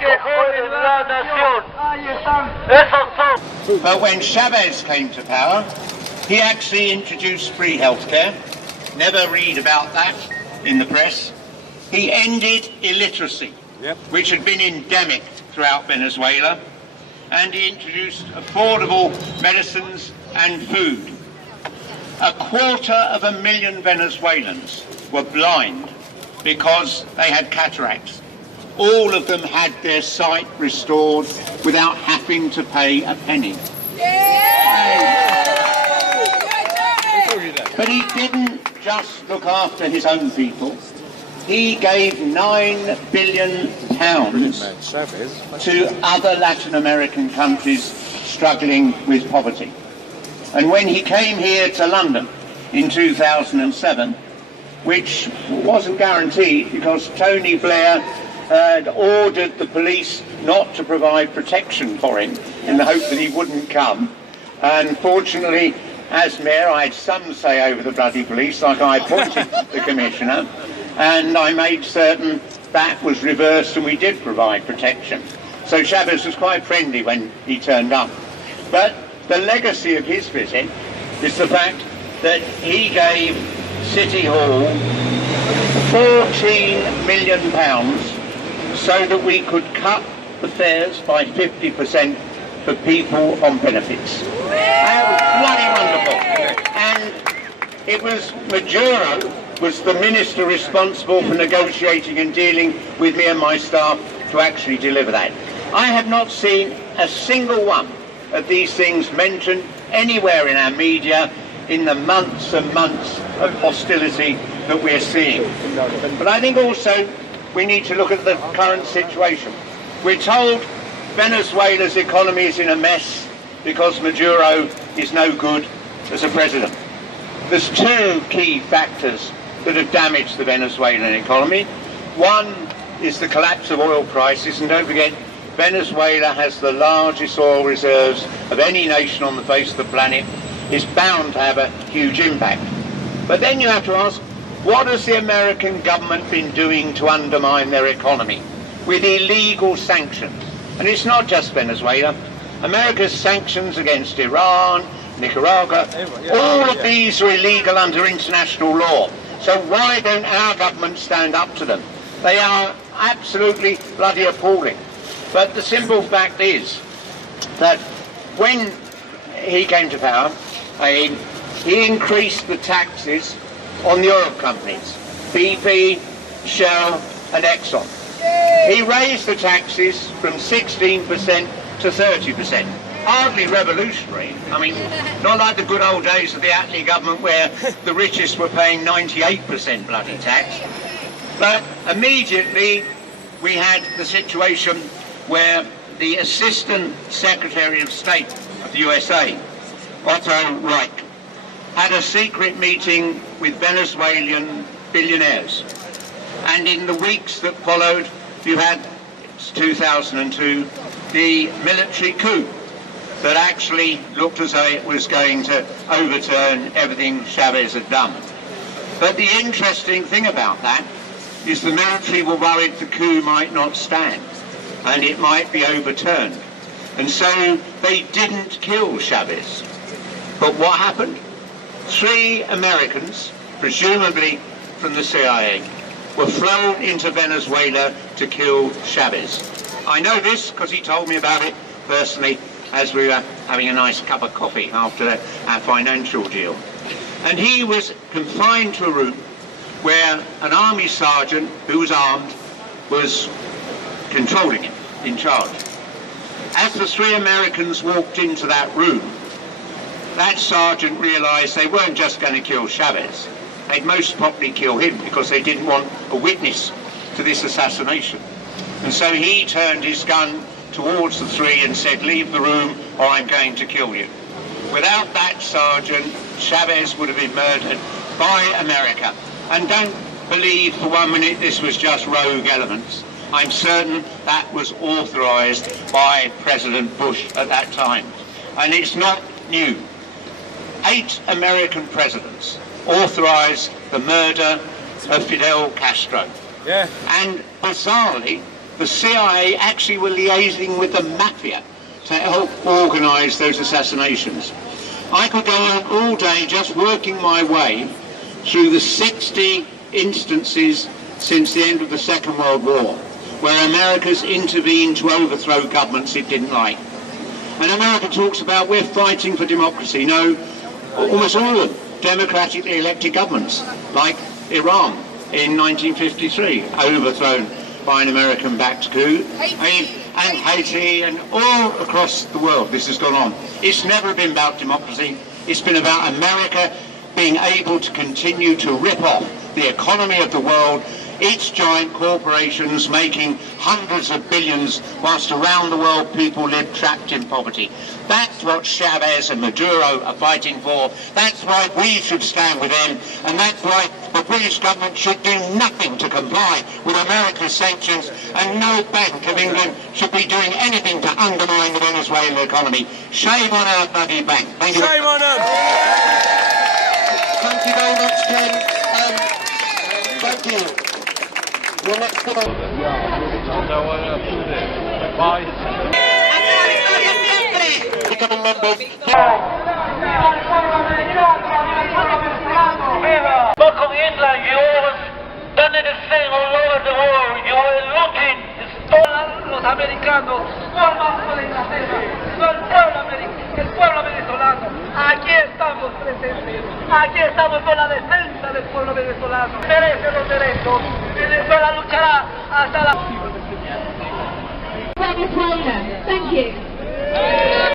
que joden la nación. Esos son. But when Chavez came to power, he actually introduced free healthcare. Never read about that in the press. He ended illiteracy, which had been endemic throughout Venezuela, and he introduced affordable medicines and food. 250,000 Venezuelans were blind because they had cataracts. All of them had their sight restored without having to pay a penny. But he didn't just look after his own people. He gave £9 billion to other Latin American countries struggling with poverty. And when he came here to London in 2007, which wasn't guaranteed because Tony Blair had ordered the police not to provide protection for him in the hope that he wouldn't come. And fortunately, as mayor, I had some say over the bloody police, like I appointed the commissioner, and I made certain that was reversed and we did provide protection. So Chavez was quite friendly when he turned up. But the legacy of his visit is the fact that he gave City Hall £14 million so that we could cut the fares by 50% for people on benefits. That was bloody wonderful. And it was Maduro was the minister responsible for negotiating and dealing with me and my staff to actually deliver that. I have not seen a single one of these things mentioned anywhere in our media in the months and months of hostility that we're seeing. But I think also we need to look at the current situation. We're told Venezuela's economy is in a mess because Maduro is no good as a president. There's two key factors that have damaged the Venezuelan economy. One is the collapse of oil prices, and don't forget, Venezuela has the largest oil reserves of any nation on the face of the planet. It's bound to have a huge impact. But then you have to ask, what has the American government been doing to undermine their economy with illegal sanctions? And it's not just Venezuela. America's sanctions against Iran, Nicaragua, all of these are illegal under international law. So why don't our government stand up to them? They are absolutely bloody appalling. But the simple fact is that when he came to power, he increased the taxes on the oil companies, BP, Shell and Exxon. He raised the taxes from 16% to 30%. Hardly revolutionary. I mean, not like the good old days of the Attlee government where the richest were paying 98% bloody tax. But immediately we had the situation where the Assistant Secretary of State of the USA, Otto Reich, had a secret meeting with Venezuelan billionaires. And in the weeks that followed, you had 2002, the military coup that actually looked as though it was going to overturn everything Chavez had done. But the interesting thing about that is the military were worried the coup might not stand and it might be overturned. And so they didn't kill Chavez. But what happened? 3 Americans, presumably from the CIA, were flown into Venezuela to kill Chavez. I know this because he told me about it personally as we were having a nice cup of coffee after our financial deal. And he was confined to a room where an army sergeant who was armed was controlling him, in charge. As the 3 Americans walked into that room, that sergeant realised they weren't just going to kill Chavez, they'd most probably kill him because they didn't want a witness to this assassination. And so he turned his gun towards the 3 and said, "Leave the room or I'm going to kill you." Without that sergeant, Chavez would have been murdered by America. And don't believe for 1 minute this was just rogue elements. I'm certain that was authorised by President Bush at that time. And it's not new. 8 American presidents authorised the murder of Fidel Castro. And bizarrely, the CIA actually were liaising with the mafia to help organise those assassinations. I could go on all day just working my way through the 60 instances since the end of the Second World War where America's intervened to overthrow governments it didn't like. And America talks about we're fighting for democracy. No, almost all of them, democratically elected governments, like Iran in 1953, overthrown by an American-backed coup, and Haiti, and all across the world this has gone on. It's never been about democracy. It's been about America being able to continue to rip off the economy of the world, each giant corporations making hundreds of billions, whilst around the world people live trapped in poverty. That's what Chavez and Maduro are fighting for. That's why we should stand with them, and that's why the British government should do nothing to comply with America's sanctions, and no Bank of England should be doing anything to undermine the Venezuelan economy. Shame on our bloody bank. Thank you. Shame on them! Thank you very much, Ken. Thank you. Your next one. Becoming members. Malcolm England, you always done the same all over the world. You were looting, los americanos, forman por Inglaterra, el pueblo venezolano. Aquí estamos presentes, aquí estamos con la defensa del pueblo venezolano. Merece los derechos. Venezuela luchará hasta la... Venezuela, thank you.